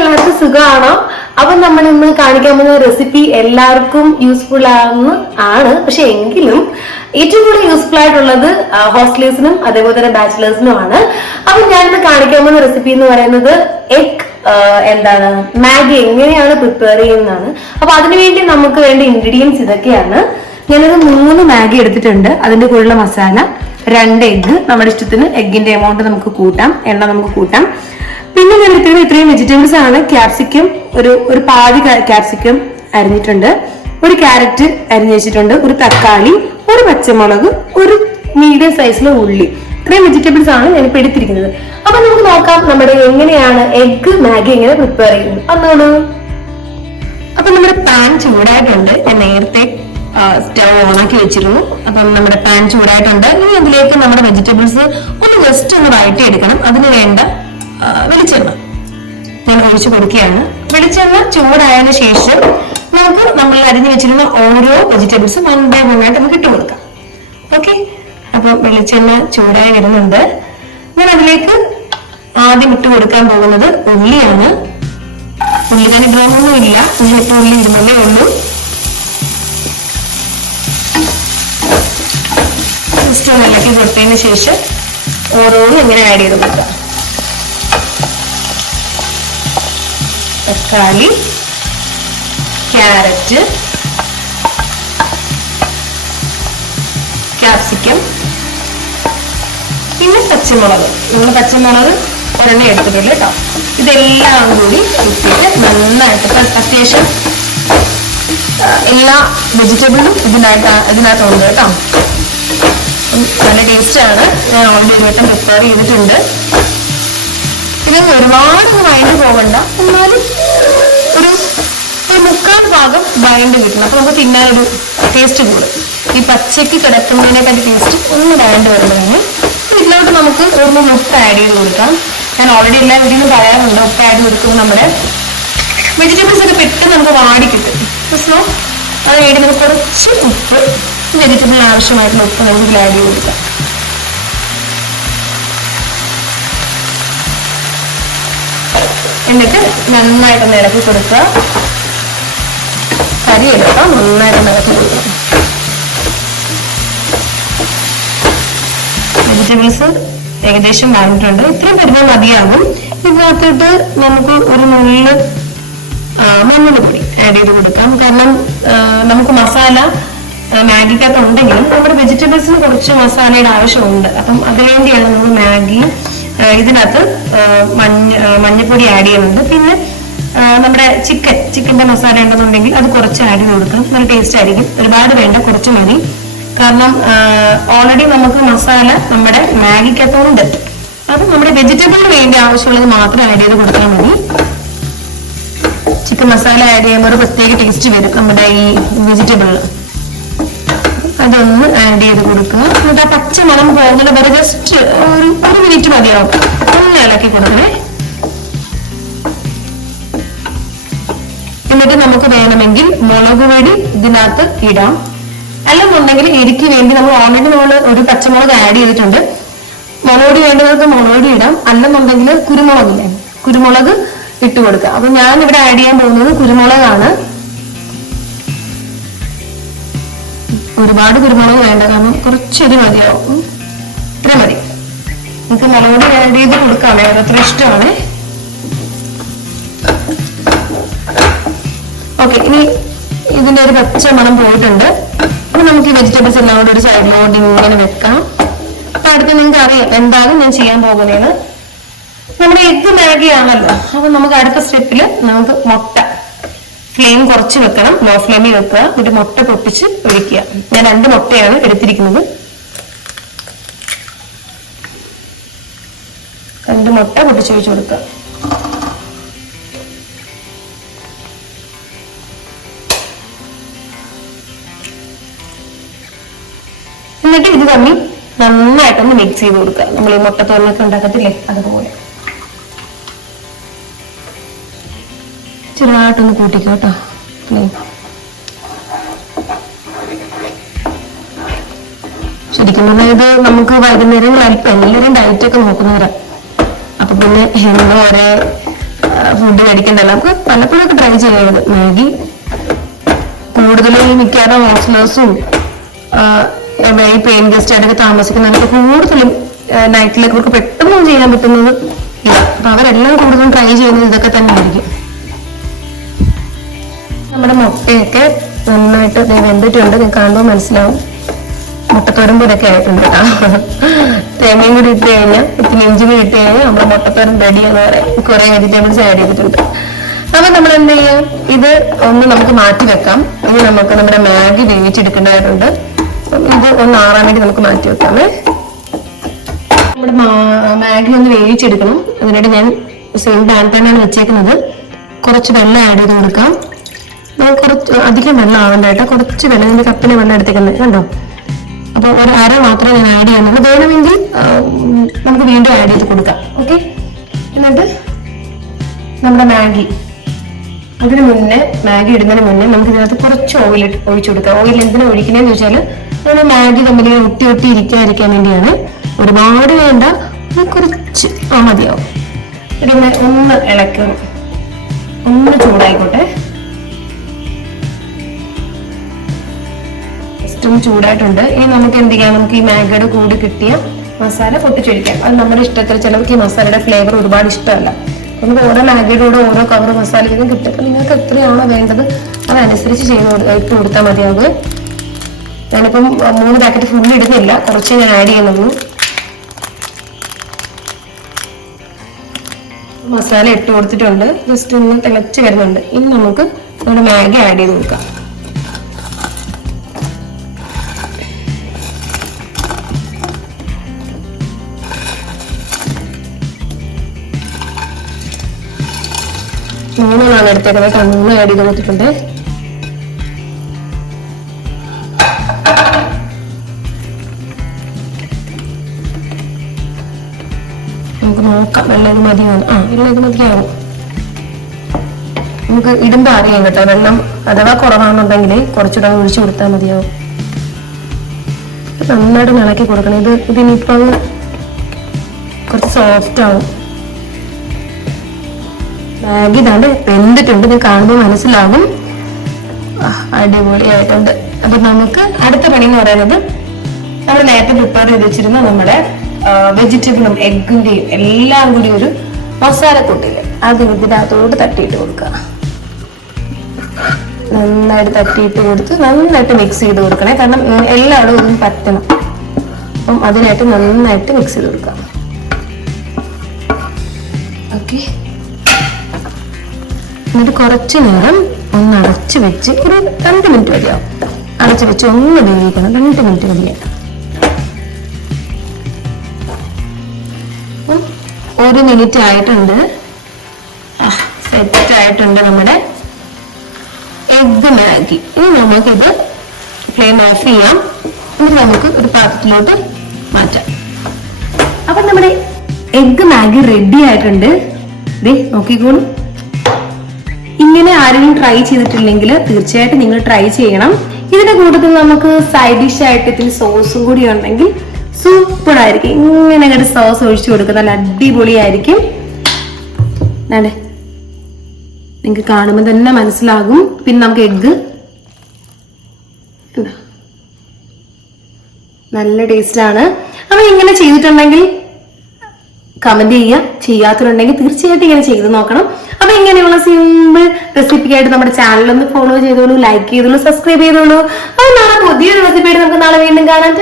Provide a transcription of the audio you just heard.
എല്ലാവർക്കും സുഖമാണോ? അപ്പൊ നമ്മൾ ഇന്ന് കാണിക്കാൻ പോകുന്ന റെസിപ്പി എല്ലാവർക്കും യൂസ്ഫുൾ ആണ്. പക്ഷെ എങ്കിലും ഏറ്റവും കൂടുതൽ യൂസ്ഫുൾ ആയിട്ടുള്ളത് ഹോസ്റ്റലേഴ്സിനും അതേപോലെ തന്നെ ബാച്ചിലേഴ്സിനുമാണ്. അപ്പൊ ഞാനിന്ന് കാണിക്കാൻ പോകുന്ന റെസിപ്പി എന്ന് പറയുന്നത് എഗ് മാഗി എങ്ങനെയാണ് പ്രിപ്പയർ ചെയ്യുന്നതാണ്. അപ്പൊ അതിനുവേണ്ടി നമുക്ക് വേണ്ട ഇൻഗ്രീഡിയൻസ് ഇതൊക്കെയാണ്. ഞാനൊരു 3 മാഗി എടുത്തിട്ടുണ്ട്. അതിന്റെ കൂടെയുള്ള മസാല, 2 എഗ്ഗ്, നമ്മുടെ ഇഷ്ടത്തിന് എഗ്ഗിന്റെ എമൗണ്ട് നമുക്ക് കൂട്ടാം, എണ്ണ നമുക്ക് കൂട്ടാം. പിന്നെ ഞാൻ എടുത്തിരുന്ന ഇത്രയും വെജിറ്റബിൾസ് ആണ്. ക്യാപ്സിക്കം ഒരു പാതി ക്യാപ്സിക്കം അരിഞ്ഞിട്ടുണ്ട്, ഒരു ക്യാരറ്റ് അരിഞ്ഞു വെച്ചിട്ടുണ്ട്, ഒരു തക്കാളി, ഒരു പച്ചമുളക്, ഒരു മീഡിയം സൈസിലെ ഉള്ളി. ഇത്രയും വെജിറ്റബിൾസ് ആണ് ഞാനിപ്പോ എടുത്തിരിക്കുന്നത്. അപ്പൊ നമുക്ക് നോക്കാം നമ്മുടെ എങ്ങനെയാണ് എഗ് മാഗി എങ്ങനെ പ്രിപ്പയർ ചെയ്യുന്നത് അതാണ്. അപ്പൊ നമ്മുടെ പാൻ ചൂടായിട്ടുണ്ട്. ഞാൻ നേരത്തെ സ്റ്റവ് ഓണാക്കി വെച്ചിരുന്നു. അപ്പം നമ്മുടെ പാൻ ചൂടായിട്ടുണ്ട്. ഇനി അതിലേക്ക് നമ്മുടെ വെജിറ്റബിൾസ് ഒന്ന് ജസ്റ്റ് ഒന്ന് വഴറ്റി എടുക്കണം. അതിന് വേണ്ട വെളിച്ചെണ്ണ ഞാൻ ഒഴിച്ചു കൊടുക്കുകയാണ്. വെളിച്ചെണ്ണ ചൂടായതിനു ശേഷം നമുക്ക് നമ്മൾ അരിഞ്ഞു വെച്ചിരുന്ന ഓരോ വെജിറ്റബിൾസ് 1 by 1 ആയിട്ട് നമുക്ക് ഇട്ട് കൊടുക്കാം. ഓക്കെ, അപ്പൊ വെളിച്ചെണ്ണ ചൂടായി വരുന്നുണ്ട്. ഞാൻ അതിലേക്ക് ആദ്യം ഇട്ട് കൊടുക്കാൻ പോകുന്നത് ഉള്ളിയാണ്. ഉള്ളി ഞാൻ ഇടാനൊന്നും ഇല്ല, ഞാനിപ്പോ ഉള്ളി ഇടുന്നതേ ഉള്ളൂ. ജസ്റ്റ് ഒന്ന് ഇളക്കി കൊടുത്തതിന് ശേഷം ഓരോന്നും ഇങ്ങനെ ആഡ് ചെയ്ത് കൊടുക്കാം. തക്കാളി, ക്യാരറ്റ്, ക്യാപ്സിക്കം, പിന്നെ പച്ചമുളക്. നമ്മൾ പച്ചമുളക് ഒരെണ്ണം എടുത്തിട്ടില്ല കേട്ടോ. ഇതെല്ലാം കൂടി ഇട്ടിട്ട് നന്നായിട്ട് അത്യാവശ്യം എല്ലാ വെജിറ്റബിളും ഇതിനകത്തുണ്ട് കേട്ടോ. നല്ല ടേസ്റ്റ് ആണ്. ഞാൻ ഓൾറെഡി ഒരു വട്ടം പ്രിപ്പയർ ചെയ്തിട്ടുണ്ട്. ഇത് ഒരുപാടൊന്നും വഴണ്ട് പോകണ്ട, എന്നാലും ഒരു 3/4 ഭാഗം വഴണ്ട് കിട്ടണം. അപ്പൊ നമുക്ക് തിന്നാനൊരു ടേസ്റ്റ് കൂടും. ഈ പച്ചയ്ക്ക് കിടക്കുന്നതിനേക്കാൾ ടേസ്റ്റ് ഒന്ന് വഴണ്ട് വരുന്നതാണ്. ഇതിലോട്ട് നമുക്ക് ഒരു മുട്ട ആഡ് ചെയ്ത് കൊടുക്കാം. ഞാൻ ഓൾറെഡി എല്ലാ വീട്ടിലും പറയാറുണ്ട്, ഉപ്പ് ആഡ് കൊടുക്കുമ്പോൾ നമ്മുടെ വെജിറ്റബിൾസ് ഒക്കെ പെട്ടെന്ന് നമുക്ക് വാടി കിട്ടും. സോ അതിനുവേണ്ടി നമുക്ക് കുറച്ച് ഉപ്പ്, വെജിറ്റബിളിന് ആവശ്യമായിട്ടുള്ള ഉപ്പ് നമുക്ക് ഇതിൽ ആഡ് ചെയ്ത് കൊടുക്കാം. എന്നിട്ട് നന്നായിട്ടൊന്ന് ഇളക്കി കൊടുക്കുക. കരി എടുക്കാം, നന്നായിട്ടൊന്ന് ഇളക്കി കൊടുക്കാം. വെജിറ്റബിൾസ് ഏകദേശം വഴണ്ടിട്ടുണ്ട്. ഇത്രയും വരുമ്പോൾ മതിയാകും. ഇതിനകത്തോട്ട് നമുക്ക് ഒരു നുള്ള് മഞ്ഞൾപ്പൊടി ആഡ് ചെയ്ത് കൊടുക്കാം. കാരണം നമുക്ക് മസാല മാഗിക്കകത്ത് ഉണ്ടെങ്കിലും നമ്മുടെ വെജിറ്റബിൾസിന് കുറച്ച് മസാലയുടെ ആവശ്യമുണ്ട്. അപ്പം അതിനുവേണ്ടിയാണ് നമ്മൾ മാഗി ഇതിനകത്ത് മഞ്ഞൾപ്പൊടി ആഡ് ചെയ്യുന്നുണ്ട്. പിന്നെ നമ്മുടെ ചിക്കന്റെ മസാല ഉണ്ടെന്നുണ്ടെങ്കിൽ അത് കുറച്ച് ആഡ് ചെയ്ത് കൊടുക്കാം. നല്ല ടേസ്റ്റ് ആയിരിക്കും. ഒരുപാട് വേണ്ട, കുറച്ച് മതി. കാരണം ഓൾറെഡി നമുക്ക് മസാല നമ്മുടെ മാഗിക്കകത്തുണ്ട്. അത് നമ്മുടെ വെജിറ്റബിളിന് വേണ്ടി ആവശ്യമുള്ളത് മാത്രം ആഡ് ചെയ്ത് കൊടുത്താൽ മതി. ചിക്കൻ മസാല ആഡ് ചെയ്യുമ്പോൾ ഒരു പ്രത്യേക ടേസ്റ്റ് വരും നമ്മുടെ ഈ വെജിറ്റബിളിൽ. അതൊന്ന് ആഡ് ചെയ്ത് കൊടുക്കുക. എന്നിട്ട് ആ പച്ച മണം പോകുന്നത് വരെ ജസ്റ്റ് ഒരു മിനിറ്റ് മതിയാവും. ഒന്ന് ഇളക്കി കൊടുക്കണേ. എന്നിട്ട് നമുക്ക് വേണമെങ്കിൽ മുളക് പൊടി ഇതിനകത്ത് ഇടാം. അല്ലെന്നുണ്ടെങ്കിൽ എരിക്ക് വേണ്ടി നമ്മൾ ഓൾറെഡി ഒരു പച്ചമുളക് ആഡ് ചെയ്തിട്ടുണ്ട്. മുളക് പൊടി വേണ്ടവർക്ക് മുളക് പൊടി ഇടാം. അല്ലെന്നുണ്ടെങ്കിൽ കുരുമുളക് ഇട്ട് കൊടുക്കുക. അപ്പൊ ഞാൻ ഇവിടെ ആഡ് ചെയ്യാൻ പോകുന്നത് കുരുമുളകാണ്. ഒരുപാട് കുരുമുളക് വേണ്ട, കാരണം കുറച്ചൊരു മതിയാവും. ഇത്ര മതി. നമുക്ക് മുളക് പൊടി ആഡ് ചെയ്ത് കൊടുക്കാം, അത്ര ഇഷ്ടമാണ്. ഓക്കെ, ഇനി ഇതിന്റെ ഒരു പച്ച മണം പോയിട്ടുണ്ട്. അപ്പൊ നമുക്ക് ഈ വെജിറ്റബിൾസ് എല്ലാം കൂടെ ഒരു സൈഡിലോട്ട് ഇങ്ങനെ വെക്കാം. അപ്പൊ അടുത്ത് നിങ്ങൾക്ക് അറിയാം എന്താണ് ഞാൻ ചെയ്യാൻ പോകുന്നത്. നമ്മുടെ എഗ് മാഗി ആണല്ലോ. അപ്പൊ നമുക്ക് അടുത്ത സ്റ്റെപ്പില് നമുക്ക് മുട്ട ഫ്ലെയിം കുറച്ച് വെക്കണം, ലോ ഫ്ലെയിമിൽ വെക്കുക. എന്നിട്ട് മുട്ട പൊട്ടിച്ച് ഒഴിക്കുക. ഞാൻ 2 മുട്ടയാണ് എടുത്തിരിക്കുന്നത്. 2 മുട്ട പൊട്ടിച്ചൊഴിച്ച് കൊടുക്കുക. എന്നിട്ട് ഇത് തമ്മിൽ നന്നായിട്ടൊന്ന് മിക്സ് ചെയ്ത് കൊടുക്കുക. നമ്മൾ ഈ മുട്ടത്തോലൊക്കെ ഉണ്ടാക്കത്തില്ലേ, അതുപോലെ ചെറുതായിട്ടൊന്ന് കൂട്ടിക്കോട്ടോ. ശരിക്കും പറഞ്ഞാൽ ഇത് നമുക്ക് വൈകുന്നേരം എല്ലാവരും ഡയറ്റ് ഒക്കെ നോക്കുന്നവരാ. അപ്പൊ പിന്നെ ഒരേ ഫുഡ് കഴിക്കണ്ടല്ലോ, നമുക്ക് പലപ്പോഴൊക്കെ ട്രൈ ചെയ്യരുത് മാഗി. കൂടുതലും മിക്കവാറും ഹോസ്റ്റലേഴ്സും ഈ പെയിൻ ഗസ്റ്റ് ആയിട്ടൊക്കെ താമസിക്കുന്നവർക്ക് കൂടുതലും നൈറ്റിലേക്ക് അവർക്ക് പെട്ടെന്ന് ചെയ്യാൻ പറ്റുന്നത് ഇല്ല. അപ്പൊ അവരെല്ലാം കൂടുതലും ട്രൈ ചെയ്യുന്നത് ഇതൊക്കെ തന്നെ ആയിരിക്കും. നമ്മുടെ മുട്ടയൊക്കെ നന്നായിട്ട് വെന്തിട്ടുണ്ട്, നിങ്ങൾക്ക് കാണുമ്പോൾ മനസ്സിലാവും. മുട്ടത്തോരൻ പോലൊക്കെ ആയിട്ടുണ്ട് കേട്ടോ. തേങ്ങയും കൂടി ഇട്ട് കഴിഞ്ഞാൽ ഇത്തിരി ഇഞ്ചി കൂടി ഇട്ട് കഴിഞ്ഞാൽ നമ്മുടെ മുട്ടത്തോരൻ റെഡി എന്ന് പറയാം. കുറെ വെജിറ്റബിൾസ് ആഡ് ചെയ്തിട്ടുണ്ട്. അപ്പൊ നമ്മൾ എന്ത് ചെയ്യാം, ഇത് ഒന്ന് നമുക്ക് മാറ്റി വെക്കാം. ഇനി നമുക്ക് നമ്മുടെ മാഗി വേവിച്ചെടുക്കേണ്ടതായിട്ടുണ്ട്. ഇത് ഒന്ന് ആറാൻ വേണ്ടി നമുക്ക് മാറ്റി വെക്കാമേ. നമ്മുടെ മാഗി ഒന്ന് വേവിച്ചെടുക്കണം. അതിനായിട്ട് ഞാൻ സെയിം പാൻ തന്നെയാണ് വെച്ചേക്കുന്നത്. കുറച്ച് വെള്ളം ആഡ് ചെയ്ത് കൊടുക്കാം. കുറച്ച് അധികം വെള്ളം ആവേണ്ടായിട്ട് കുറച്ച് വെള്ളം, ഇതിന്റെ കപ്പിലെ വെള്ളം എടുത്തേക്കുന്നത് കണ്ടോ. അപ്പൊ ഒരു അര മാത്രമേ ഞാൻ ആഡ് ചെയ്യുന്നുള്ളൂ. വേണമെങ്കിൽ നമുക്ക് വീണ്ടും ആഡ് ചെയ്ത് കൊടുക്കാം. ഓക്കെ, എന്നിട്ട് നമ്മുടെ മാഗി, അതിന് മുന്നേ മാഗി ഇടുന്നതിന് മുന്നേ നമുക്ക് ഇതിനകത്ത് കുറച്ച് ഓയിൽ ഒഴിച്ചു കൊടുക്കാം. ഓയിൽ എന്തിനാ ഒഴിക്കണേന്ന് വെച്ചാൽ നമ്മൾ മാഗി തമ്മിൽ ഒട്ടി ഒട്ടി ഇരിക്കാതിരിക്കാൻ വേണ്ടിയാണ്. ഒരുപാട് വേണ്ട, കുറച്ച് മതിയാവും. ഇതൊന്ന് ഒന്ന് ഇളക്കണം, ഒന്ന് ചൂടായിക്കോട്ടെ. ജസ്റ്റ് ചൂടായിട്ടുണ്ട്. ഇനി നമുക്ക് എന്ത് ചെയ്യാം, നമുക്ക് ഈ മാഗിയുടെ കൂടി കിട്ടിയ മസാല പൊട്ടിച്ചൊഴിക്കാം. അത് നമ്മുടെ ഇഷ്ടത്തിൽ. ചിലർക്ക് ഈ മസാലയുടെ ഫ്ലേവർ ഒരുപാട് ഇഷ്ടമല്ല. നമുക്ക് ഓരോ മാഗിയുടെ കൂടെ ഓരോ കവർ മസാല ഇതും കിട്ടും. അപ്പൊ നിങ്ങൾക്ക് എത്രയാണോ വേണ്ടത് അതനുസരിച്ച് ഇട്ട് കൊടുത്താൽ മതിയാവും. ഞാനിപ്പം 3 പാക്കറ്റ് ഫുൾ ഇടുന്നില്ല, കുറച്ച് ഞാൻ ആഡ് ചെയ്യുന്നുള്ളൂ. മസാല ഇട്ട് കൊടുത്തിട്ടുണ്ട്. ജസ്റ്റ് ഒന്ന് തിളച്ച് വരുന്നുണ്ട്. ഇനി നമുക്ക് നമ്മുടെ മാഗി ആഡ് ചെയ്ത് കൊടുക്കാം. മൂന്നാണ് എടുത്തേക്കുന്നത്. 3 ആഡ് ചെയ്ത് കൊടുത്തിട്ടുണ്ട്. നമുക്ക് നോക്കാം വെള്ളം മതിയാവും. ഇത് മതിയാവും. നമുക്ക് ഇടുമ്പോ അറിയാം കേട്ടോ, വെള്ളം അഥവാ കുറവാണെന്നുണ്ടെങ്കിൽ കുറച്ചുകൂടെ ഒഴിച്ചു കൊടുത്താൽ മതിയാവും. നന്നായിട്ട് ഇളക്കി കൊടുക്കണം. ഇതിനിപ്പോ കുറച്ച് സോഫ്റ്റ് ആവും. മാഗി ഇതാണ്ട് വെന്തിട്ടുണ്ട്, ഇത് കാണുമ്പോൾ മനസ്സിലാകും. അടിപൊളിയായിട്ടുണ്ട്. അപ്പൊ നമുക്ക് അടുത്ത പണി എന്ന് പറയുന്നത് നമ്മൾ നേരത്തെ പ്രിപ്പയർ ചെയ്ത് വെച്ചിരുന്ന നമ്മുടെ വെജിറ്റബിളും എഗ്ഗിന്റെയും എല്ലാം കൂടി ഒരു മസാലക്കൂട്ടില് അത് ഇതിനകത്തോട്ട് തട്ടിയിട്ട് കൊടുക്കുക. നന്നായിട്ട് തട്ടിയിട്ട് കൊടുത്ത് നന്നായിട്ട് മിക്സ് ചെയ്ത് കൊടുക്കണേ. കാരണം എല്ലായിടും ഒന്നും പറ്റണം. അപ്പം അതിനായിട്ട് നന്നായിട്ട് മിക്സ് ചെയ്ത് കൊടുക്കാം. ഓക്കെ, എന്നിട്ട് കുറച്ച് നേരം ഒന്ന് അടച്ചു വെച്ച് ഒരു 2 മിനിറ്റ് മതിയാവും. അടച്ചു വെച്ച് ഒന്ന് വേവിക്കണം. 2 മിനിറ്റ് മതിയാവും. 1 മിനിറ്റ് ആയിട്ടുണ്ട്. സെറ്റ് ആയിട്ടുണ്ട് നമ്മുടെ എഗ്ഗ് മാഗി. ഇനി നമുക്കിത് ഫ്ലെയിം ഓഫ് ചെയ്യാം. എന്നിട്ട് നമുക്ക് ഒരു പാത്രത്തിലോട്ട് മാറ്റാം. അപ്പൊ നമ്മുടെ എഗ്ഗ് മാഗി റെഡി ആയിട്ടുണ്ട്. നോക്കിക്കോളൂ. ഇങ്ങനെ ആരെങ്കിലും ട്രൈ ചെയ്തിട്ടില്ലെങ്കിൽ തീർച്ചയായിട്ടും നിങ്ങൾ ട്രൈ ചെയ്യണം. ഇതിന്റെ കൂട്ടത്തിൽ നമുക്ക് സൈഡ് ഡിഷ് ആയിട്ട് ഇതിൽ സോസും കൂടി ഉണ്ടെങ്കിൽ സൂപ്പർ ആയിരിക്കും. ഇങ്ങനെ അങ്ങോട്ട് സോസ് ഒഴിച്ചു കൊടുക്കുക, നല്ല അടിപൊളിയായിരിക്കും. അതെ, നിങ്ങൾക്ക് കാണുമ്പോൾ തന്നെ മനസ്സിലാകും. പിന്നെ നമുക്ക് എഗ്ഗ് നല്ല ടേസ്റ്റ് ആണ്. അപ്പൊ ഇങ്ങനെ ചെയ്തിട്ടുണ്ടെങ്കിൽ കമന്റ് ചെയ്യുക. ചെയ്യാത്തവരുണ്ടെങ്കിൽ തീർച്ചയായിട്ടും ഇങ്ങനെ ചെയ്ത് നോക്കണം. അപ്പൊ ഇങ്ങനെയുള്ള സിമ്പിൾ റെസിപ്പിക്കായിട്ട് നമ്മുടെ ചാനൽ ഒന്ന് ഫോളോ ചെയ്തോളൂ, ലൈക്ക് ചെയ്തോളൂ, സബ്സ്ക്രൈബ് ചെയ്തോളൂ. അപ്പൊ നാളെ പുതിയൊരു റെസിപ്പിയായിട്ട് നമുക്ക് നാളെ വീണ്ടും കാണാം.